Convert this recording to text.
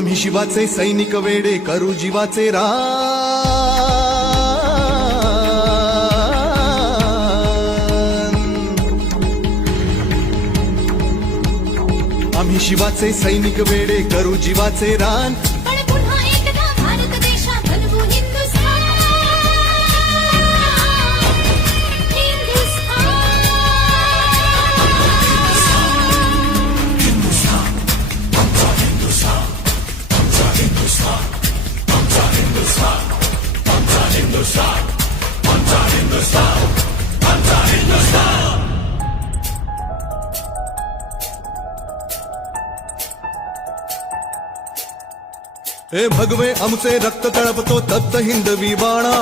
आम्ही शिवाचे सैनिक वेडे करू जीवाचे रान। आम्ही शिवाचे सैनिक वेडे करू जीवाचे रान। हे भगवे आमचे रक्त तळपतो तप्त हिंदवी बाणा।